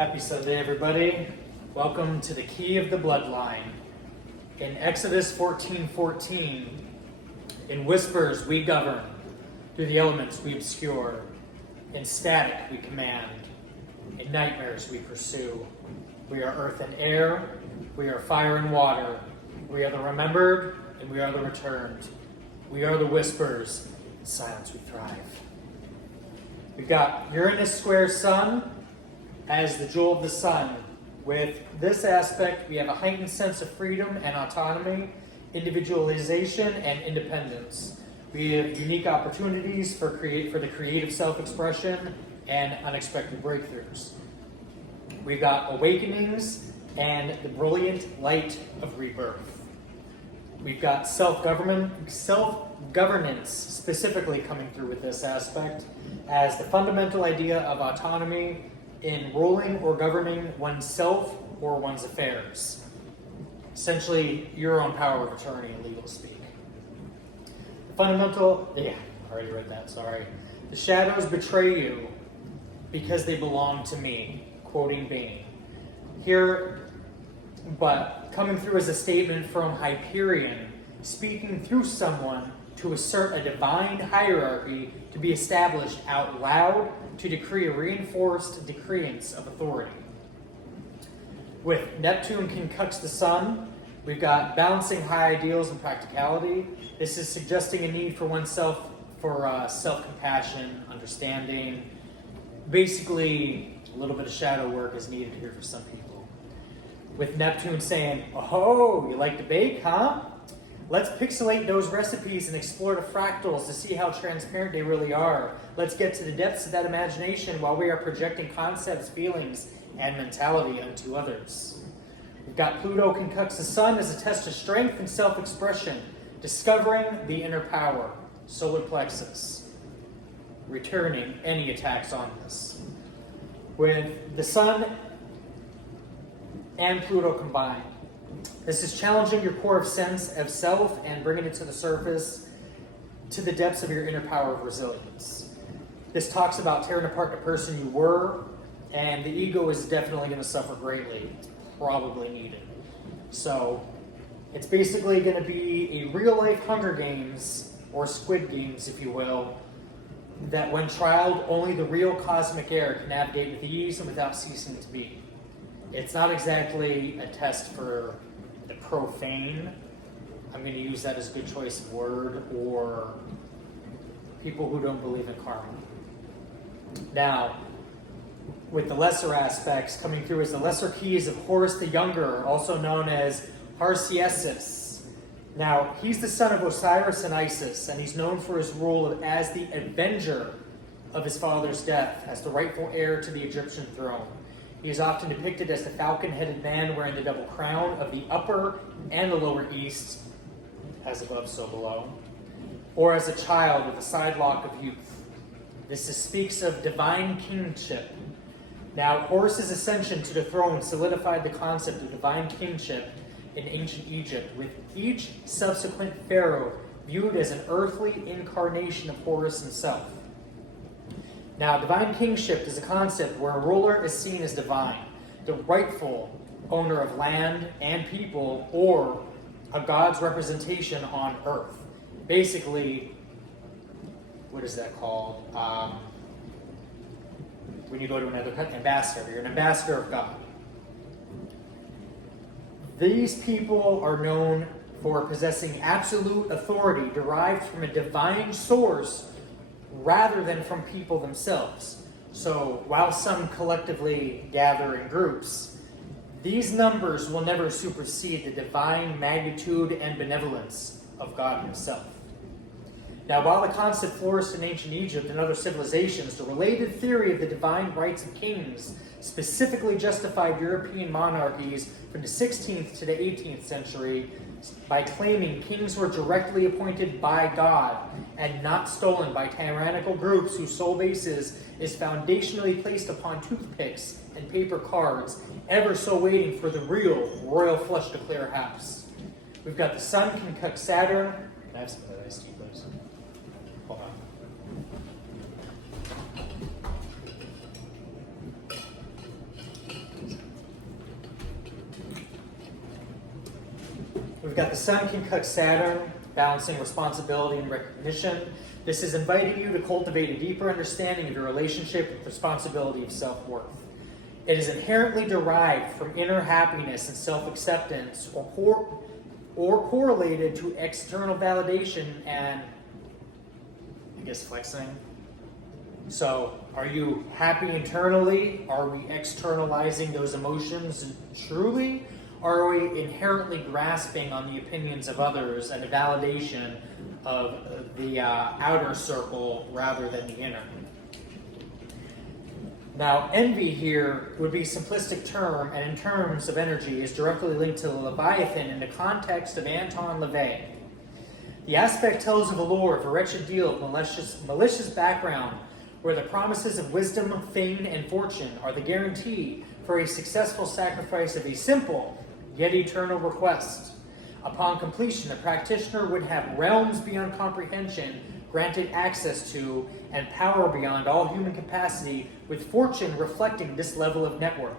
Happy Sunday, everybody. Welcome to the Key of the Bloodline. In Exodus 14:14, in whispers we govern, through the elements we obscure, in static we command, in nightmares we pursue. We are earth and air, we are fire and water, we are the remembered and we are the returned. We are the whispers, in silence we thrive. We've got Uranus square sun as the jewel of the sun. With this aspect, we have a heightened sense of freedom and autonomy, individualization, and independence. We have unique opportunities for the creative self-expression and unexpected breakthroughs. We've got awakenings and the brilliant light of rebirth. We've got self-governance specifically coming through with this aspect as the fundamental idea of autonomy in ruling or governing oneself or one's affairs. Essentially, your own power of attorney in legal speak. The already read that, sorry. The shadows betray you because they belong to me, quoting Bane. Here, but coming through as a statement from Hyperion, speaking through someone to assert a divine hierarchy to be established out loud to decree a reinforced decreance of authority. With Neptune concucts the sun, we've got balancing high ideals and practicality. This is suggesting a need for oneself for self-compassion, understanding. Basically, a little bit of shadow work is needed here for some people. With Neptune saying, "Oh, you like to bake, huh? Let's pixelate those recipes and explore the fractals to see how transparent they really are. Let's get to the depths of that imagination while we are projecting concepts, feelings, and mentality onto others." We've got Pluto concucts the sun as a test of strength and self-expression, discovering the inner power, solar plexus, returning any attacks on this. With the sun and Pluto combined, this is challenging your core of sense of self and bringing it to the surface, to the depths of your inner power of resilience. This talks about tearing apart the person you were, and the ego is definitely going to suffer greatly. It's probably needed. So, it's basically going to be a real-life Hunger Games, or Squid Games, if you will, that when trialed, only the real cosmic air can navigate with ease and without ceasing to be. It's not exactly a test for the profane. I'm going to use that as a good choice of word, or people who don't believe in karma. Now, with the lesser aspects coming through as the lesser keys of Horus the Younger, also known as Harciesis. Now, he's the son of Osiris and Isis, and he's known for his role as the avenger of his father's death, as the rightful heir to the Egyptian throne. He is often depicted as the falcon-headed man wearing the double crown of the upper and the lower east, as above, so below, or as a child with a side lock of youth. This speaks of divine kingship. Now, Horus's ascension to the throne solidified the concept of divine kingship in ancient Egypt, with each subsequent pharaoh viewed as an earthly incarnation of Horus himself. Now, divine kingship is a concept where a ruler is seen as divine, the rightful owner of land and people, or a god's representation on earth. Basically, what is that called? When you go to another country, ambassador. You're an ambassador of God. These people are known for possessing absolute authority derived from a divine source rather than from people themselves. So while some collectively gather in groups, these numbers will never supersede the divine magnitude and benevolence of God himself. Now, while the concept flourished in ancient Egypt and other civilizations, the related theory of the divine rights of kings specifically justified European monarchies from the 16th to the 18th century by claiming kings were directly appointed by God and not stolen by tyrannical groups whose sole basis is foundationally placed upon toothpicks and paper cards, ever so waiting for the real royal flush to clear house. We've got the sun concuct Saturn. Can I have some of that iced tea, please? Hold on. We've got the Sun conjunct Saturn, balancing responsibility and recognition. This is inviting you to cultivate a deeper understanding of your relationship with responsibility of self-worth. It is inherently derived from inner happiness and self-acceptance, or correlated to external validation and, I guess, flexing. So, are you happy internally? Are we externalizing those emotions truly? Or are we inherently grasping on the opinions of others and the validation of the outer circle rather than the inner? Now, envy here would be a simplistic term, and in terms of energy is directly linked to the Leviathan in the context of Anton LaVey. The aspect tells of a lore of a wretched deal of malicious background, where the promises of wisdom, fame, and fortune are the guarantee for a successful sacrifice of a simple yet eternal request. Upon completion, the practitioner would have realms beyond comprehension granted access to, and power beyond all human capacity, with fortune reflecting this level of network.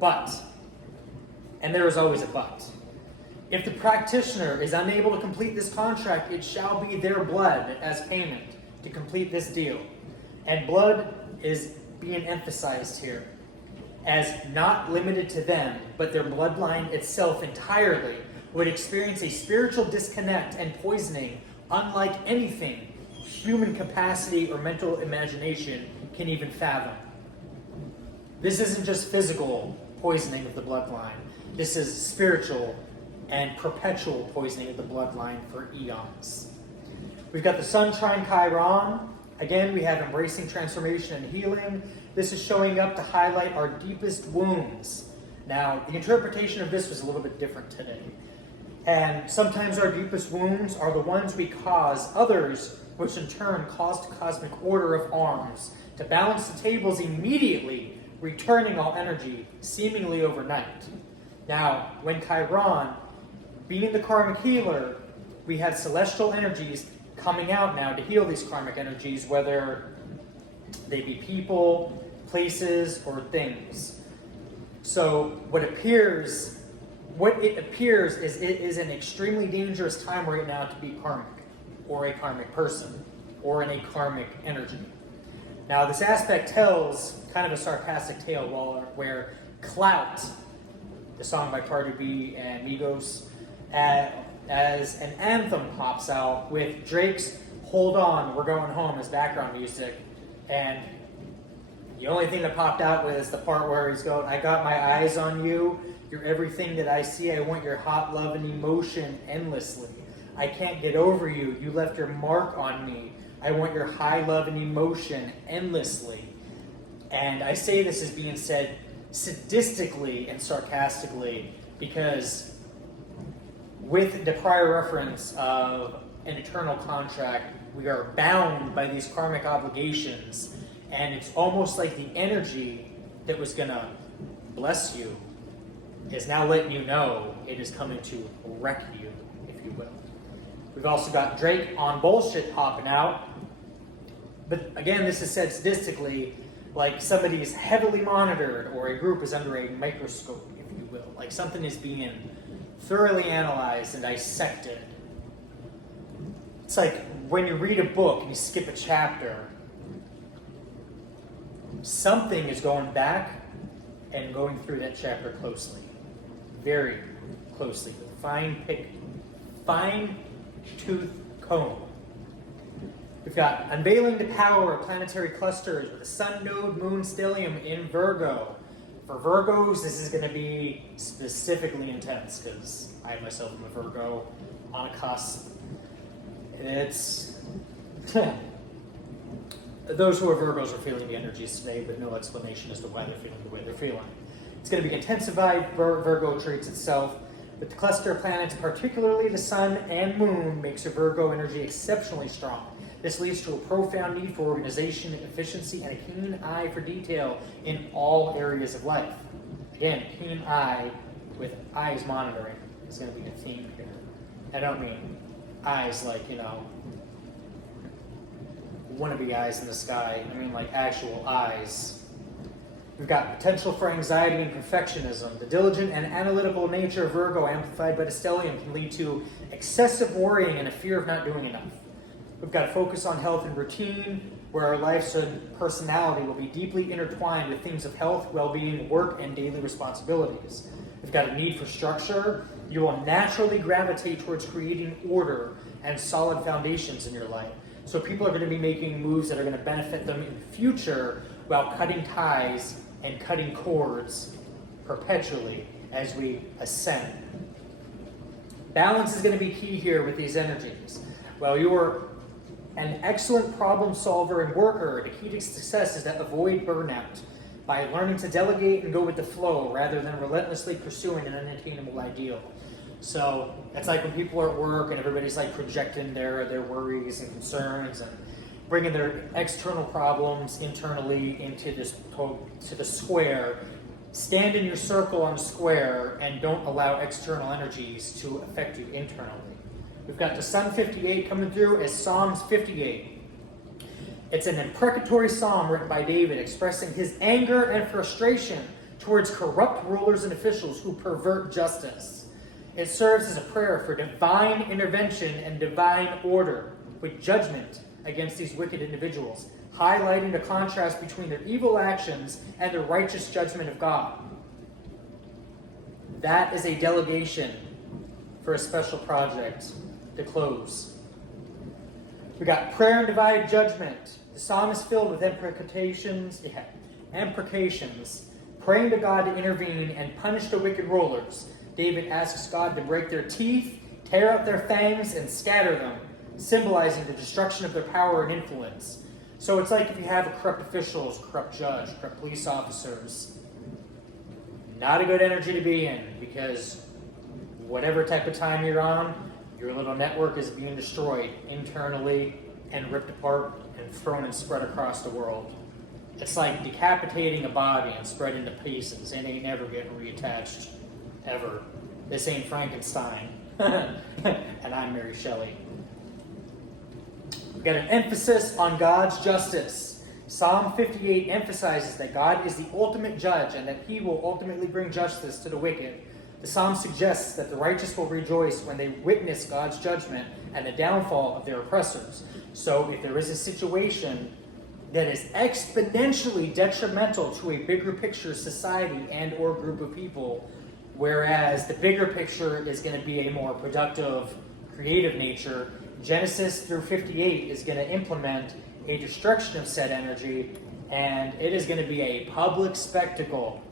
But, and there is always a but, if the practitioner is unable to complete this contract, it shall be their blood as payment to complete this deal. And blood is being emphasized here as not limited to them, but their bloodline itself entirely would experience a spiritual disconnect and poisoning unlike anything human capacity or mental imagination can even fathom. This isn't just physical poisoning of the bloodline. This is spiritual and perpetual poisoning of the bloodline for eons. We've got the Sun trine Chiron. Again, we have embracing transformation and healing. This is showing up to highlight our deepest wounds. Now, the interpretation of this was a little bit different today. And sometimes our deepest wounds are the ones we cause others, which in turn cause the cosmic order of arms to balance the tables immediately, returning all energy seemingly overnight. Now, when Chiron, being the karmic healer, we have celestial energies coming out now to heal these karmic energies, whether they be people, places, or things. So what it appears is it is an extremely dangerous time right now to be karmic, or a karmic person, or in a karmic energy. Now this aspect tells kind of a sarcastic tale where Clout, the song by Cardi B and Migos, as an anthem pops out with Drake's Hold On, We're Going Home as background music, and the only thing that popped out was the part where he's going, I got my eyes on you, you're everything that I see, I want your hot love and emotion endlessly. I can't get over you, you left your mark on me, I want your high love and emotion endlessly. And I say this as being said sadistically and sarcastically because with the prior reference of an eternal contract, we are bound by these karmic obligations, and it's almost like the energy that was going to bless you is now letting you know it is coming to wreck you, if you will. We've also got Drake on bullshit popping out, but again, this is said sadistically, like somebody is heavily monitored or a group is under a microscope, if you will, like something is being thoroughly analyzed and dissected. It's like when you read a book and you skip a chapter, something is going back and going through that chapter closely, very closely, with fine-tooth comb. We've got unveiling the power of planetary clusters with a sun node moon stellium in Virgo. For Virgos, this is going to be specifically intense because I myself am a Virgo on a cusp. It's those who are Virgos are feeling the energies today, but no explanation as to why they're feeling the way they're feeling. It's going to be intensified. Virgo treats itself, but the cluster of planets, particularly the sun and moon, makes a Virgo energy exceptionally strong. This leads to a profound need for organization, efficiency, and a keen eye for detail in all areas of life. Again, keen eye with eyes monitoring is going to be the theme here. I don't mean eyes like, wannabe eyes in the sky. I mean like actual eyes We've got potential for anxiety and perfectionism. The diligent and analytical nature of Virgo, amplified by the stellium, can lead to excessive worrying and a fear of not doing enough. We've got to focus on health and routine, where our lives and personality will be deeply intertwined with things of health, well-being, work, and daily responsibilities. We've got a need for structure. You will naturally gravitate towards creating order and solid foundations in your life. So people are going to be making moves that are going to benefit them in the future while cutting ties and cutting cords perpetually as we ascend. Balance is going to be key here with these energies. While you are an excellent problem solver and worker, the key to success is to avoid burnout by learning to delegate and go with the flow rather than relentlessly pursuing an unattainable ideal. So it's like when people are at work and everybody's like projecting their worries and concerns and bringing their external problems internally into to the square. Stand in your circle on the square and don't allow external energies to affect you internally. We've got the Sun 58 coming through as Psalms 58. It's an imprecatory psalm written by David expressing his anger and frustration towards corrupt rulers and officials who pervert justice. It serves as a prayer for divine intervention and divine order with judgment against these wicked individuals, highlighting the contrast between their evil actions and the righteous judgment of God. That is a delegation for a special project to close. We got prayer and divided judgment. The psalm is filled with imprecations, praying to God to intervene and punish the wicked rulers. David asks God to break their teeth, tear out their fangs, and scatter them, symbolizing the destruction of their power and influence. So it's like if you have corrupt officials, corrupt judge, corrupt police officers. Not a good energy to be in, because whatever type of time you're on, your little network is being destroyed internally and ripped apart and thrown and spread across the world. It's like decapitating a body and spreading to pieces. It ain't never getting reattached, ever. This ain't Frankenstein. And I'm Mary Shelley. We've got an emphasis on God's justice. Psalm 58 emphasizes that God is the ultimate judge and that he will ultimately bring justice to the wicked. The psalm suggests that the righteous will rejoice when they witness God's judgment and the downfall of their oppressors. So if there is a situation that is exponentially detrimental to a bigger picture society and or group of people, whereas the bigger picture is going to be a more productive, creative nature, Genesis through 58 is going to implement a destruction of said energy, and it is going to be a public spectacle,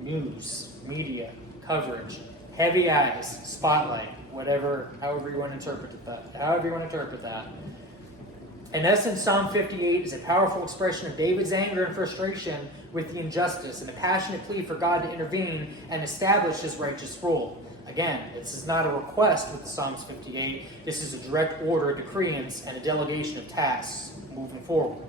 news, media, coverage, heavy eyes, spotlight, however you want to interpret that. In essence, Psalm 58 is a powerful expression of David's anger and frustration with the injustice and a passionate plea for God to intervene and establish his righteous rule. Again, this is not a request with the Psalms 58. This is a direct order, decreance, and a delegation of tasks moving forward.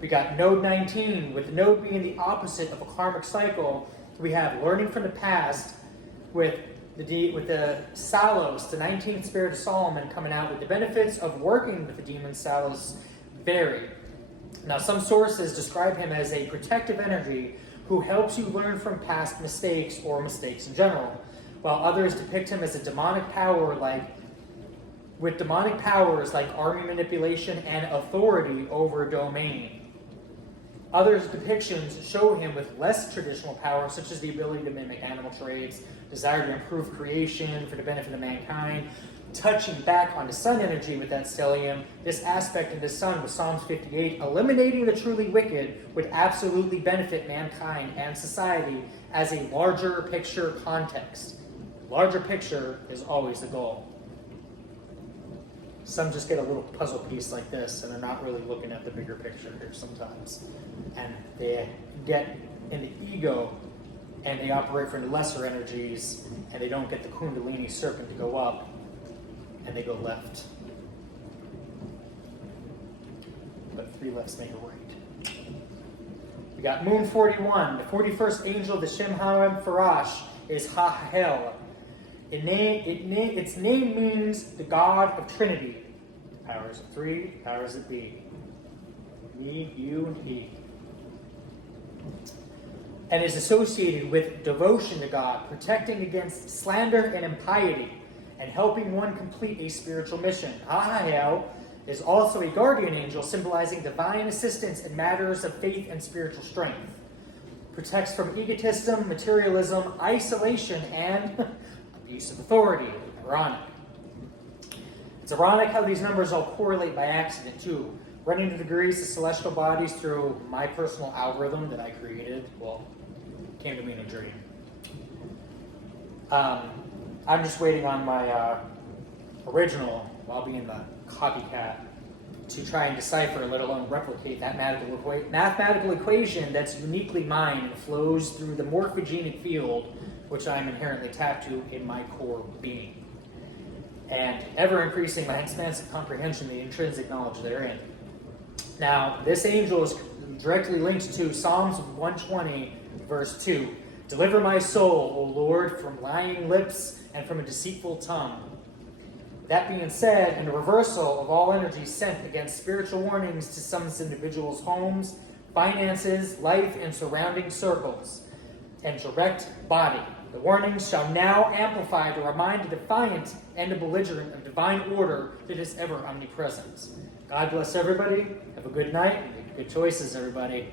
We got Node 19, with the node being the opposite of a karmic cycle. We have learning from the past with the Salos, the 19th spirit of Solomon, coming out with the benefits of working with the demon Salos vary. Now, some sources describe him as a protective energy who helps you learn from past mistakes or mistakes in general, while others depict him as a demonic power with demonic powers like army manipulation and authority over a domain. Others' depictions show him with less traditional power, such as the ability to mimic animal traits, desire to improve creation for the benefit of mankind. Touching back on the sun energy with that stellium, this aspect of the sun with Psalms 58, eliminating the truly wicked, would absolutely benefit mankind and society as a larger picture context. Larger picture is always the goal. Some just get a little puzzle piece like this, and they're not really looking at the bigger picture here sometimes. And they get in the ego, and they operate from the lesser energies, and they don't get the Kundalini serpent to go up, and they go left. But 3 lefts make a right. We got Moon 41. The 41st angel of the Shemhaim Farash is Hahel. Its name means the God of Trinity. Powers of 3, powers of B. Me, you, and he. and is associated with devotion to God, protecting against slander and impiety, and helping one complete a spiritual mission. Ahael is also a guardian angel, symbolizing divine assistance in matters of faith and spiritual strength. Protects from egotism, materialism, isolation, and abuse of authority. Ironic. It's ironic how these numbers all correlate by accident, too. Running the degrees of celestial bodies through my personal algorithm that I created, well, came to me in a dream. I'm just waiting on my original, while being the copycat, to try and decipher, let alone replicate that mathematical equation that's uniquely mine and flows through the morphogenic field, which I'm inherently tapped to in my core being. And ever increasing my expansive comprehension, the intrinsic knowledge therein. Now, this angel is directly linked to Psalms 120, verse 2. Deliver my soul, O Lord, from lying lips and from a deceitful tongue. That being said, and a reversal of all energy sent against spiritual warnings to some individuals' homes, finances, life, and surrounding circles, and direct body. The warnings shall now amplify to remind the defiant and the belligerent of divine order that is ever omnipresent. God bless everybody. Have a good night. Make good choices, everybody.